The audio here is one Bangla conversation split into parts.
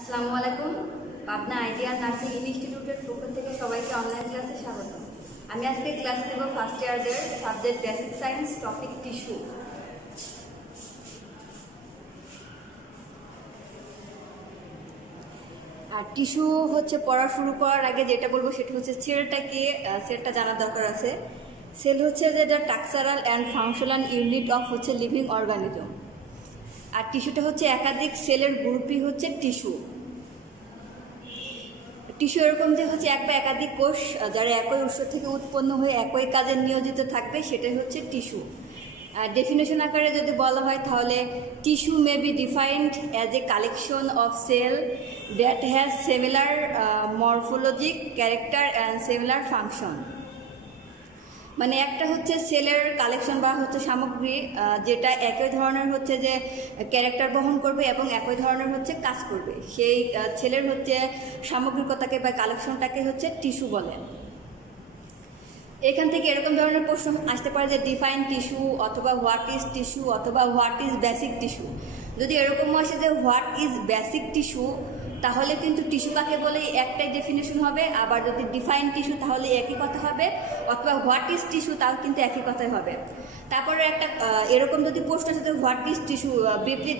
আসসালামু আলাইকুম। পাবনা আইডিয়াল নার্সিং ইনস্টিটিউটের পক্ষ থেকে সবাইকে অনলাইন ক্লাসে স্বাগত। আমি আজকে ক্লাস দেব ফার্স্ট ইয়ারদের subject basic science topic tissue. আর টিস্যু হচ্ছে পড়া শুরু করার আগে যেটা বলবো সেটা হচ্ছে সেলটা জানার দরকার আছে। সেল হচ্ছে যেটা structural and functional unit of হচ্ছে লিভিং অর্গানিজম। আর টিস্যুটা হচ্ছে একাধিক সেলের গ্রুপই হচ্ছে টিস্যু। টিস্যু এরকম যে হচ্ছে এক বা একাধিক কোষ যারা একই উৎস থেকে উৎপন্ন হয়ে একই কাজে নিয়োজিত থাকবে সেটাই হচ্ছে টিস্যু। ডেফিনেশন আকারে যদি বলা হয় তাহলে tissue may be defined as a collection of cell that has similar morphologic character and similar function. মানে একটা হচ্ছে সেলের কালেকশন বা হচ্ছে সামগ্রী যেটা একই ধরনের হচ্ছে যে ক্যারেক্টার বহন করবে এবং একই ধরনের হচ্ছে কাজ করবে, সেই সেলের হচ্ছে সামগ্রিকতাকে বা কালেকশনটাকে হচ্ছে টিস্যু বলেন। এখান থেকে এরকম ধরনের প্রশ্ন আসতে পারে যে ডিফাইন টিস্যু অথবা হোয়াট ইজ টিস্যু অথবা হোয়াট ইজ বেসিক টিস্যু। যদি এরকম আসে যে হোয়াট ইজ বেসিক টিস্যু তাহলে কিন্তু টিস্যু কাকে বলে একটাই ডেফিনেশন হবে, আবার যদি ডিফাইন টিস্যু তাহলে একই কথা হবে, অথবা হোয়াট ইজ টিস্যু তাও কিন্তু একই কথাই হবে। তারপরে একটা এরকম যদি প্রশ্ন আছে যে what is tissue briefly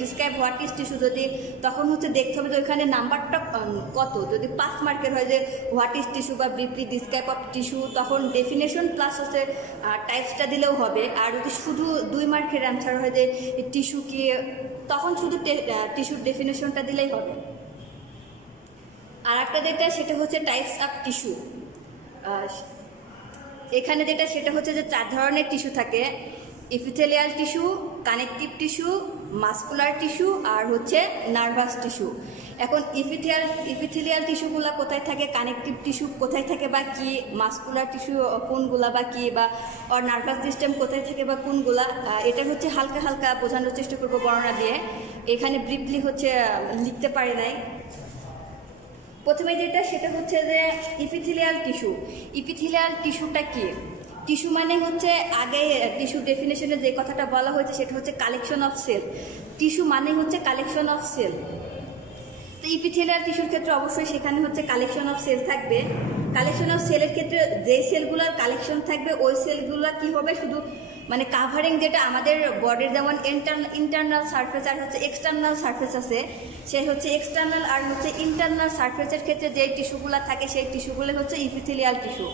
describe what is tissue, যদি তখন হচ্ছে দেখতে হবে যে ওইখানে নাম্বারটা কত। যদি 5 মার্কের হয় যে হোয়াট ইজ টিস্যু বা ব্রিফলি ডিসক্রাইব অফ টিস্যু তখন ডেফিনেশন প্লাস হচ্ছে টাইপসটা দিলেও হবে। আর যদি শুধু 2 মার্কের অ্যান্সার হয় যে টিস্যু কি, তখন শুধু টিস্যুর ডেফিনেশনটা দিলেই হবে। আর একটা যেটা সেটা হচ্ছে টাইপস অফ টিস্যু। এখানে যেটা সেটা হচ্ছে যে 4 ধরনের টিস্যু থাকে: epithelial tissue, connective tissue, muscular tissue আর হচ্ছে নার্ভাস টিস্যু। এখন ইপিথেলিয়াল টিস্যুগুলা কোথায় থাকে, কানেকটিভ টিস্যু কোথায় থাকে বা কি, মাসকুলার টিস্যু কোনগুলা বা কি, বা আর নার্ভাস সিস্টেম কোথায় থাকে বা কোনগুলা, এটা হচ্ছে হালকা হালকা বোঝানোর চেষ্টা করবো বর্ণনা দিয়ে। এখানে ব্রিফলি হচ্ছে লিখতে পারি নাই। প্রথমে যেটা সেটা হচ্ছে যে ইপিথেলিয়াল টিস্যু। ইপিথেলিয়াল টিস্যুটা কি? টিস্যু মানে হচ্ছে আগে টিস্যু ডেফিনেশনে যে কথাটা বলা হয়েছে সেটা হচ্ছে কালেকশন অফ সেল। টিস্যু মানে হচ্ছে কালেকশন অফ সেল। তো ইপিথেলিয়াল টিস্যুর ক্ষেত্রে অবশ্যই সেখানে হচ্ছে কালেকশন অফ সেল থাকবে। কালেকশন অফ সেলের ক্ষেত্রে যে সেলগুলোর কালেকশন থাকবে ওই সেলগুলো কি হবে, শুধু মানে কাভারিং, যেটা আমাদের বডির যেমন ইন্টারনাল সারফেস আর হচ্ছে এক্সটার্নাল সারফেস আছে, সেই হচ্ছে এক্সটার্নাল আর হচ্ছে ইন্টারনাল সারফেসের ক্ষেত্রে যে টিস্যুগুলো থাকে সেই টিস্যুগুলো হচ্ছে ইপিথেলিয়াল টিস্যু।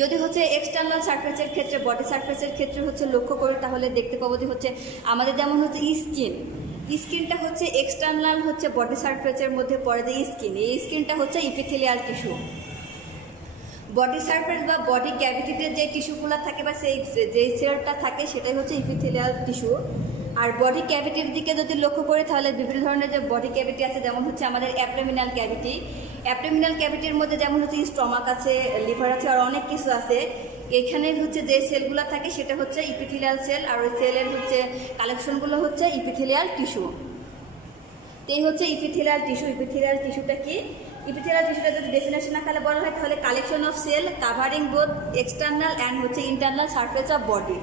যদি হচ্ছে এক্সটার্নাল সারফেসের ক্ষেত্রে বডি সারফেসের ক্ষেত্রে হচ্ছে লক্ষ্য করি তাহলে দেখতে পাবো যে হচ্ছে আমাদের যেমন হচ্ছে স্কিনটা হচ্ছে এক্সটার্নাল হচ্ছে বডি সারফেসের মধ্যে পড়ে যে স্কিন, এই স্কিনটা হচ্ছে ইপিথেলিয়াল টিস্যু। বডি সারফেস বা বডি ক্যাভিটিতে যে টিস্যুগুলো থাকে বা সেই যেই সেলটা থাকে সেটাই হচ্ছে ইপিথেলিয়াল টিস্যু। আর বডি ক্যাভিটির দিকে যদি লক্ষ্য করি তাহলে বিভিন্ন ধরনের যে বডি ক্যাভিটি আছে, যেমন হচ্ছে আমাদের অ্যাবডোমিনাল ক্যাভিটি। অ্যাবডোমিনাল ক্যাভিটির মধ্যে যেমন হচ্ছে স্টমাক আছে, লিভার আছে আর অনেক কিছু আছে। এখানে হচ্ছে যে সেলগুলো থাকে সেটা হচ্ছে ইপিথেলিয়াল সেল, আর ওই সেলের হচ্ছে কালেকশনগুলো হচ্ছে ইপিথেলিয়াল টিস্যু। তো এই হচ্ছে ইপিথেলিয়াল টিস্যু। ইপিথেলিয়াল টিস্যুটা কি? ইপিথেলিয়াল টিস্যুটা যদি ডেফিনেশন আকারে বলা হয় তাহলে collection of cell covering both external and হচ্ছে ইন্টারনাল সারফেস অফ বডি,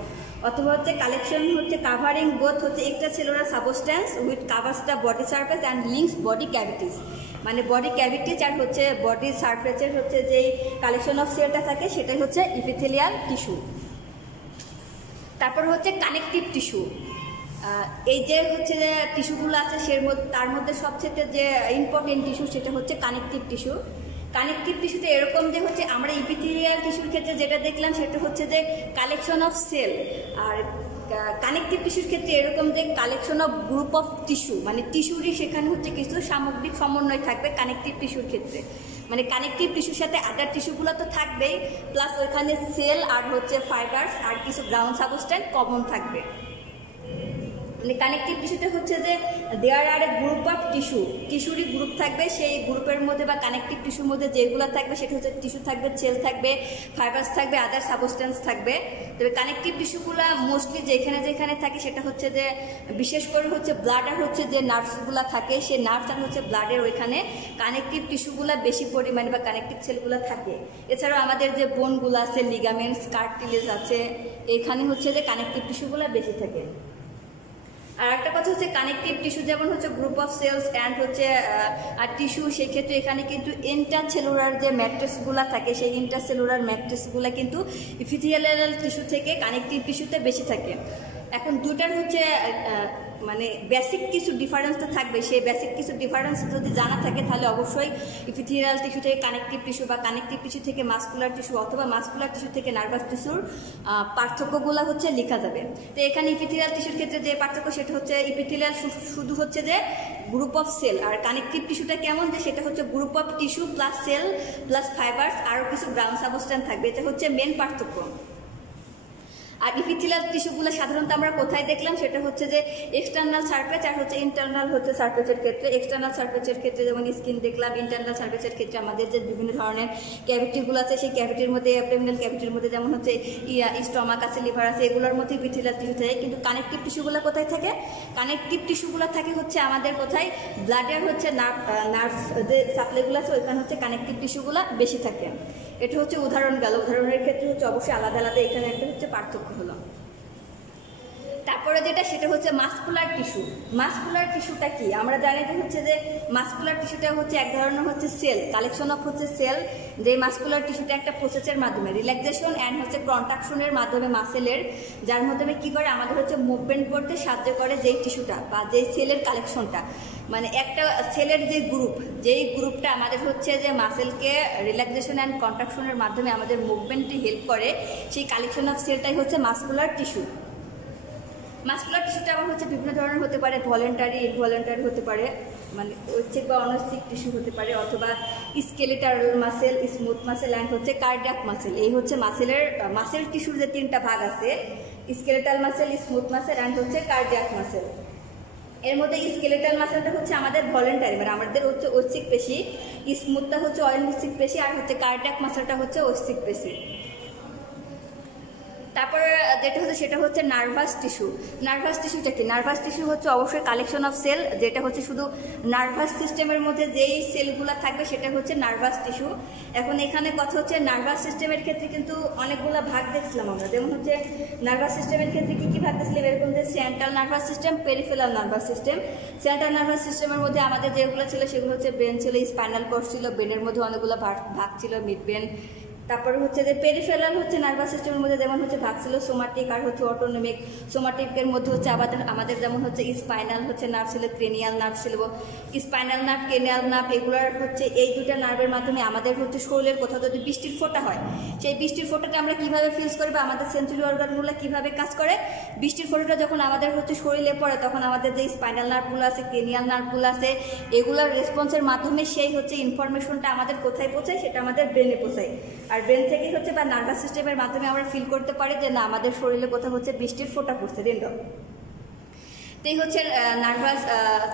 অথবা হচ্ছে কালেকশন হচ্ছে কাভারিং বোথ হচ্ছে একটা cellular substance which covers the body surface and links body cavities. মানে বডি ক্যাভিটিস আর হচ্ছে বডি সারফেসের হচ্ছে যেই কালেকশন অফ সেলটা থাকে সেটাই হচ্ছে ইপিথেলিয়াল টিস্যু। তারপর হচ্ছে কানেকটিভ টিস্যু। এই যে হচ্ছে যে টিস্যুগুলো আছে তার মধ্যে সবচেয়ে যে ইম্পর্টেন্ট টিস্যু সেটা হচ্ছে কানেকটিভ টিস্যু। কানেকটিভ টিস্যুতে এরকম যে হচ্ছে আমরা ইপিথেলিয়াল টিস্যুর ক্ষেত্রে যেটা দেখলাম সেটা হচ্ছে যে কালেকশন অফ সেল, আর কানেকটিভ টিস্যুর ক্ষেত্রে এরকম যে collection of group of tissue, মানে টিস্যুরই সেখানে হচ্ছে কিছু সামগ্রিক সমন্বয় থাকবে কানেকটিভ টিস্যুর ক্ষেত্রে। মানে কানেকটিভ টিস্যুর সাথে আদার টিস্যুগুলো তো থাকবেই, প্লাস ওইখানে সেল আর হচ্ছে ফাইবার্স আর কিছু গ্রাউন্ড সাবস্ট্যান্স কমন থাকবে। মানে কানেকটিভ টিস্যুতে হচ্ছে যে দেয়ার আর এ গ্রুপ অফ টিস্যুরই গ্রুপ থাকবে, সেই গ্রুপের মধ্যে বা কানেকটিভ টিস্যুর মধ্যে যেগুলো থাকবে সেটা হচ্ছে টিস্যু থাকবে, সেল থাকবে, ফাইবার্স থাকবে, আদার সাবস্ট্যান্স থাকবে। তবে কানেকটিভ টিস্যুগুলো মোস্টলি যেখানে যেখানে থাকে সেটা হচ্ছে যে বিশেষ করে হচ্ছে ব্লাড আর হচ্ছে যে নার্ভসগুলো থাকে, সেই নার্ভস আর হচ্ছে ব্লাডের ওইখানে কানেকটিভ টিস্যুগুলো বেশি পরিমাণে বা কানেকটিভ সেলগুলো থাকে। এছাড়াও আমাদের যে বোনগুলো আছে, লিগামেন্টস, কার্টিলেজ আছে, এখানে হচ্ছে যে কানেকটিভ টিস্যুগুলো বেশি থাকে। আর একটা কথা হচ্ছে কানেকটিভ টিস্যু, যেমন হচ্ছে গ্রুপ অফ সেলস অ্যান্ড হচ্ছে আর টিস্যু, সেক্ষেত্রে এখানে কিন্তু ইন্টারসেলুলার যে ম্যাট্রিক্সগুলো থাকে সেই ইন্টারসেলুলার ম্যাট্রিক্সগুলো কিন্তু ইপিথেলিয়াল টিস্যু থেকে কানেকটিভ টিস্যুতে বেশি থাকে। এখন দুটার হচ্ছে মানে বেসিক কিছু ডিফারেন্স তো থাকবে, সেই বেসিক কিছু ডিফারেন্স যদি জানা থাকে তাহলে অবশ্যই ইপিথেলিয়াল টিস্যু থেকে কানেকটিভ টিস্যু বা কানেকটিভ টিস্যু থেকে মাসকুলার টিস্যু অথবা মাসকুলার টিস্যু থেকে নার্ভাস টিস্যুর পার্থক্যগুলো হচ্ছে লেখা যাবে। তো এখানে ইপিথেলিয়াল টিস্যুর ক্ষেত্রে যে পার্থক্য সেটা হচ্ছে ইপিথেলিয়াল শুধু হচ্ছে যে গ্রুপ অফ সেল, আর কানেকটিভ টিস্যুটা কেমন যে সেটা হচ্ছে group of tissue plus cell plus fibres আরও কিছু গ্রাউন্ড সাবস্টেন্স থাকবে, এটা হচ্ছে মেন পার্থক্য। আর ইপিথেলিয়াল টিস্যুগুলো সাধারণত আমরা কোথায় দেখলাম সেটা হচ্ছে যে এক্সটার্নাল সারফেস আর হচ্ছে ইন্টারনাল হচ্ছে সারফেসের ক্ষেত্রে। এক্সটার্নাল সারফেসের ক্ষেত্রে যেমন স্কিন দেখলাম, ইন্টারনাল সারফেসের ক্ষেত্রে আমাদের যে বিভিন্ন ধরনের ক্যাভিটিগুলো আছে সেই ক্যাভিটির মধ্যে অ্যাবডোমিনাল ক্যাভিটির মধ্যে যেমন হচ্ছে স্টমাক আছে, লিভার আছে, এগুলোর মধ্যে ইপিথেলিয়াল টিস্যু থাকে। কিন্তু কানেকটিভ টিস্যুগুলো কোথায় থাকে? কানেকটিভ টিস্যুগুলো থাকে হচ্ছে আমাদের কোথায় ব্লাডের হচ্ছে নার্ভ যে সাপ্লাইগুলো আছে ওইখানে হচ্ছে কানেকটিভ টিস্যুগুলো বেশি থাকে। এটা হচ্ছে উদাহরণ গেল, উদাহরণের ক্ষেত্রে হচ্ছে অবশ্যই আলাদা আলাদা, এখানে একটা হচ্ছে পার্থক্য হলো। তারপরে যেটা সেটা হচ্ছে মাসকুলার টিস্যু। মাসকুলার টিস্যুটা কি? আমরা জানি যে হচ্ছে যে মাসকুলার টিস্যুটা হচ্ছে এক ধরনের হচ্ছে সেল, কালেকশন অফ হচ্ছে সেল, যে মাসকুলার টিস্যুটা একটা প্রসেসের মাধ্যমে রিল্যাক্সেশন অ্যান্ড হচ্ছে কন্ট্রাকশনের মাধ্যমে মাসেলের, যার মাধ্যমে কি করে আমাদের হচ্ছে মুভমেন্ট করতে সাহায্য করে যেই টিস্যুটা বা যেই সেলের কালেকশনটা, মানে একটা সেলের যে গ্রুপ, যেই গ্রুপটা আমাদের হচ্ছে যে মাসেলকে রিল্যাক্সেশন অ্যান্ড কন্ট্রাকশনের মাধ্যমে আমাদের মুভমেন্টে হেল্প করে, সেই কালেকশন অফ সেলটাই হচ্ছে মাসকুলার টিস্যু। মাসকুলার টিস্যুটা আবার হচ্ছে বিভিন্ন ধরনের হতে পারে, ভলেন্টারি, ইনভলেন্টারি হতে পারে, মানে ঐচ্ছিক বা অনৈচ্ছিক টিস্যু হতে পারে, অথবা skeletal muscle, smooth muscle and হচ্ছে কার্ডিয়াক মাসেল। এই হচ্ছে মাসেল টিস্যুর যে তিনটা ভাগ আছে, skeletal muscle, smooth muscle and হচ্ছে কার্ডিয়াক মাসেল। এর মধ্যে স্কেলেটাল মাসেলটা হচ্ছে আমাদের ভলেন্টারি, মানে আমাদের হচ্ছে ঐচ্ছিক পেশি, স্মুথটা হচ্ছে অনৈচ্ছিক পেশি, আর হচ্ছে কার্ডিয়াক মাসেলটা হচ্ছে ঐচ্ছিক পেশি। তারপর যেটা হচ্ছে সেটা হচ্ছে নার্ভাস টিস্যু। নার্ভাস টিস্যুটা কি? নার্ভাস টিস্যু হচ্ছে অবশ্যই কালেকশন অফ সেল, যেটা হচ্ছে শুধু নার্ভাস সিস্টেমের মধ্যে যেই সেলগুলো থাকবে সেটা হচ্ছে নার্ভাস টিস্যু। এখন এখানে কথা হচ্ছে নার্ভাস সিস্টেমের ক্ষেত্রে কিন্তু অনেকগুলো ভাগ দেখছিলাম আমরা, যেমন হচ্ছে নার্ভাস সিস্টেমের ক্ষেত্রে কী কী ভাগ দেখছিলাম, এরকম যে central nervous system, peripheral nervous system. Central nervous সিস্টেমের মধ্যে আমাদের যেগুলো ছিল সেগুলো হচ্ছে ব্রেন ছিল, স্পাইনাল কর্ড ছিল, ব্রেনের মধ্যে অনেকগুলো ভাগ ছিল, মিড ব্রেন। তারপরে হচ্ছে যে পেরিফেরাল হচ্ছে নার্ভাস সিস্টেমের মধ্যে যেমন হচ্ছে ভাগ ছিল সোমাটিক আর হচ্ছে অটোনমিক। সোমাটিকের মধ্যে হচ্ছে আমাদের যেমন হচ্ছে স্পাইনাল হচ্ছে নার্ভ ছিল, ক্রেনিয়াল নার্ভ ছিল, স্পাইনাল নার্ভ, ক্রেনিয়াল নার্ভ, এগুলোর হচ্ছে এই দুটা নার্ভের মাধ্যমে আমাদের হচ্ছে শরীরের কোথাও যদি বৃষ্টির ফোঁটা হয়, সেই বৃষ্টির ফোঁটাটা আমরা কীভাবে ফিলস করি বা আমাদের সেন্সরি অর্গানগুলো কীভাবে কাজ করে, বৃষ্টির ফোঁটাটা যখন আমাদের হচ্ছে শরীরে পড়ে তখন আমাদের যে স্পাইনাল নার্ভগুলো আছে, ক্রেনিয়াল নার্ভগুলো আছে, এগুলোর রেসপন্সের মাধ্যমে সেই হচ্ছে ইনফরমেশনটা আমাদের কোথায় পৌঁছায়, সেটা আমাদের ব্রেনে পৌঁছায়। আর ব্রেন থেকে হচ্ছে বা নার্ভাস সিস্টেমের মাধ্যমে আমরা ফিল করতে পারি যে না আমাদের শরীরে কোথাও হচ্ছে বৃষ্টির ফোঁটা পড়ছে, রেনড্রপ। তো এই হচ্ছে নার্ভাস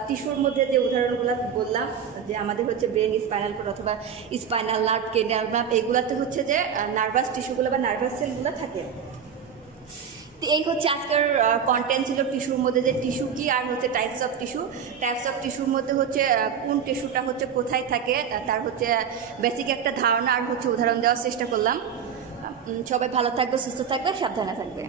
টিস্যুর মধ্যে যে উদাহরণগুলো বললাম, যে আমাদের হচ্ছে ব্রেন, স্পাইনাল কর্ড অথবা স্পাইনাল নার্ভ, ক্রেনিয়াল নার্ভ, এইগুলাতে হচ্ছে যে নার্ভাস টিস্যুগুলো বা নার্ভাস সেলগুলো থাকে। তো এই হচ্ছে আজকের কন্টেন্ট ছিল টিস্যুর মধ্যে, যে টিস্যু কি আর হচ্ছে types of tissue. Types of টিস্যুর মধ্যে হচ্ছে কোন টিস্যুটা হচ্ছে কোথায় থাকে তার হচ্ছে বেসিক একটা ধারণা আর হচ্ছে উদাহরণ দেওয়ার চেষ্টা করলাম। সবাই ভালো থাকবে, সুস্থ থাকবে, সাবধানে থাকবে।